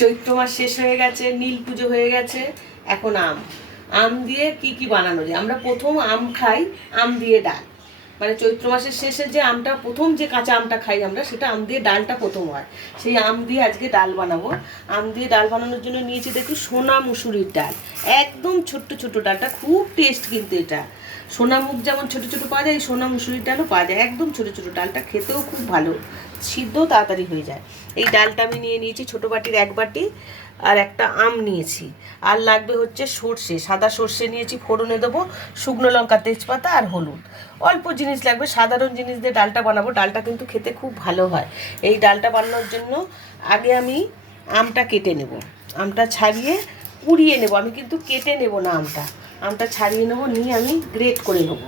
চৈত্র মাস শেষ হয়ে গেছে, নীল পুজো হয়ে গেছে, এখন আম। আম দিয়ে কি কি বানানো যায়? আমরা প্রথম আম খাই আম দিয়ে ডাল, মানে চৈত্র মাসের শেষে যে আমটা প্রথম যে কাঁচা আমটা খাই আমরা, সেটা আম দিয়ে ডালটা প্রথম হয়। সেই আম দিয়ে আজকে ডাল বানাবো। আম দিয়ে ডাল বানানোর জন্য নিয়েছি দেখুন সোনা মুসুরির ডাল, একদম ছোট্ট ছোট ডালটা, খুব টেস্ট কিন্তু এটা। সোনামুখ যেমন ছোটো ছোটো পাওয়া যায়, এই সোনা মুসুরির ডালও পাওয়া যায়, একদম ছোটো ছোটো। ডালটা খেতেও খুব ভালো, সিদ্ধ তাড়াতাড়ি হয়ে যায়। এই ডালটা আমি নিয়ে নিয়েছি ছোটো বাটির 1 বাটি, আর একটা আম নিয়েছি। আর লাগবে হচ্ছে সর্ষে, সাদা সর্ষে নিয়েছি, ফোড়নে দেবো, শুকনো লঙ্কা, তেজপাতা আর হলুদ। অল্প জিনিস লাগবে, সাধারণ জিনিস দিয়ে ডালটা বানাবো। ডালটা কিন্তু খেতে খুব ভালো হয়। এই ডালটা বানানোর জন্য আগে আমি আমটা কেটে নেব, আমটা ছাড়িয়ে পুড়িয়ে নেব। আমি কিন্তু কেটে নেব না আমটা ছাড়িয়ে নেব, নিয়ে আমি গ্রেট করে নেব,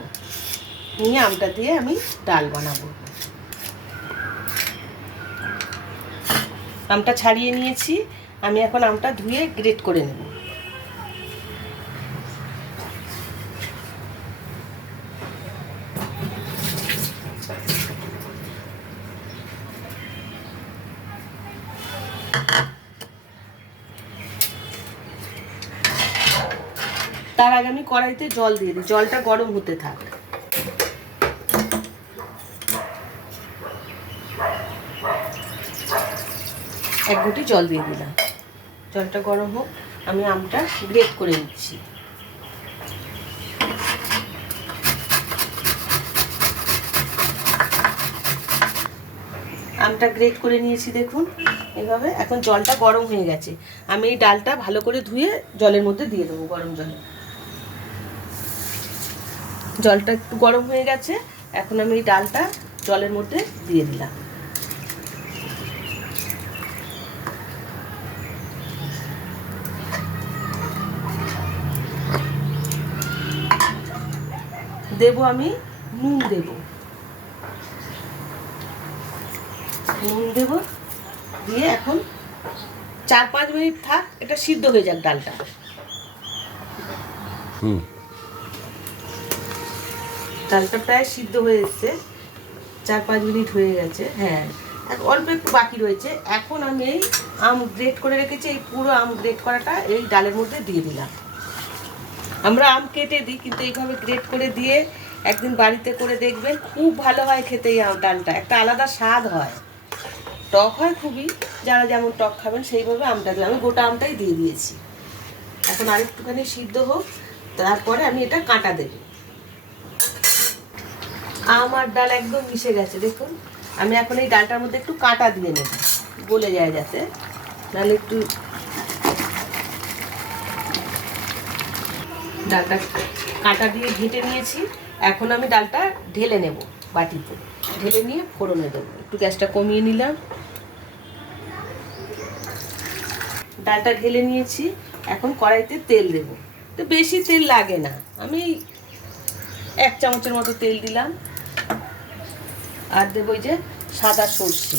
নিয়ে আমটা দিয়ে আমি ডাল বানাবো। আমটা ছাড়িয়ে নিয়েছি, আমি এখন আমটা ধুয়ে গ্রেট করে নেব। তার আগে আমি কড়াইতে জল দিয়ে দিই, জলটা গরম হতে থাক। এক ঘটি জল দিয়ে দিলাম, জলটা গরম হোক, আমি আমটা গ্রেট করে নিচ্ছি। আমটা গ্রেট করে নিয়েছি দেখুন এইভাবে। এখন জলটা গরম হয়ে গেছে, আমি এই ডালটা ভালো করে ধুয়ে জলের মধ্যে দিয়ে দেবো, গরম জলে। জলটা একটু গরম হয়ে গেছে, এখন আমি এই ডালটা জলের মধ্যে দিয়ে দিলাম। দেবো আমি নুন, নুন দেবো, দিয়ে এখন 4-5 মিনিট থাক, এটা সিদ্ধ হয়ে যাক ডালটা। ডালটা প্রায় সিদ্ধ হয়ে এসছে, 4-5 মিনিট হয়ে গেছে। হ্যাঁ, অল্প একটু বাকি রয়েছে। এখন আমি এই আম গ্রেট করে রেখেছি, এই পুরো আম গ্রেট করাটা এই ডালের মধ্যে দিয়ে দিলাম। আমরা আম কেটে দিই, কিন্তু এইভাবে গ্রেট করে দিয়ে একদিন বাড়িতে করে দেখবেন, খুব ভালো হয় খেতে। এই ডালটা একটা আলাদা স্বাদ হয়, টক হয় খুবই, যারা যেমন টক খাবেন সেইভাবে আমটা দিয়ে, আমি গোটা আমটাই দিয়ে দিয়েছি। এখন আরেকটুখানি সিদ্ধ হোক, তারপরে আমি এটা কাঁটা দেব। আম আর ডাল একদম মিশে গেছে দেখুন। আমি এখন এই ডালটার মধ্যে একটু কাঁটা দিয়ে নেব, গলে যায় যাতে, নাহলে একটু। ডালটা কাঁটা দিয়ে ঘেঁটে নিয়েছি, এখন আমি ডালটা ঢেলে নেব বাটিতে, ঢেলে নিয়ে ফোড়নে দেবো। একটু গ্যাসটা কমিয়ে নিলাম, ডালটা ঢেলে নিয়েছি। এখন কড়াইতে তেল দেব, তো বেশি তেল লাগে না, আমি 1 চামচের মতো তেল দিলাম। আর দেবো এই যে সাদা সর্ষে,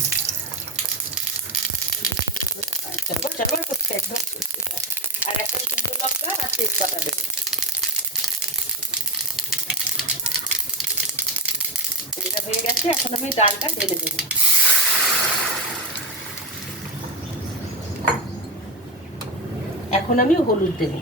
একদম, আর একটা শুকনো লঙ্কা আর তেজপাতা দেবো। এটা হয়ে গেছে, এখন আমি ডালটা ঢেলে দেবো। এখন আমি হলুদ দেবো,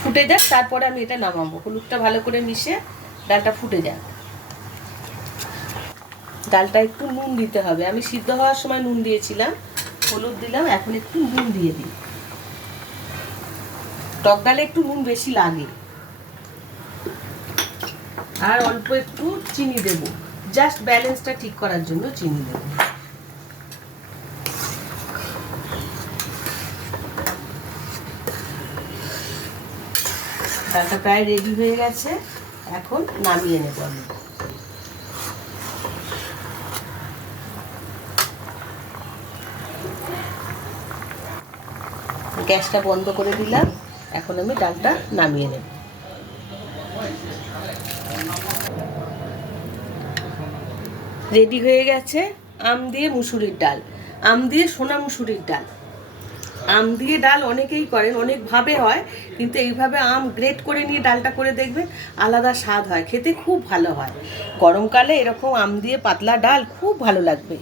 ফুটে যাক, তারপরে আমি এটা নামাবো। হলুদটা ভালো করে মিশে ডালটা ফুটে যাক। ডালটা একটু নুন দিতে হবে, আমি সিদ্ধ হওয়ার সময় নুন দিয়েছিলাম, হলুদ দিলাম, এখন একটু নুন দিয়ে দিই। টক ডালে একটু নুন বেশি লাগে। আর অল্প একটু চিনি দেব, জাস্ট ব্যালেন্সটা ঠিক করার জন্য চিনি দেব। ডালটা প্রায় রেডি হয়ে গেছে, এখন নামিয়ে নেব আমি। গ্যাসটা বন্ধ করে দিলাম, এখন আমি ডালটা নামিয়ে নেব। রেডি হয়ে গেছে আম দিয়ে মুসুরির ডাল। আম দিয়ে সোনা মুসুরির ডাল। আম দিয়ে ডাল অনেকেই করেন, অনেকভাবে হয়, কিন্তু এইভাবে আম গ্রেট করে নিয়ে ডালটা করে দেখবেন, আলাদা স্বাদ হয়, খেতে খুব ভালো হয়। গরমকালে এরকম আম দিয়ে পাতলা ডাল খুব ভালো লাগবে।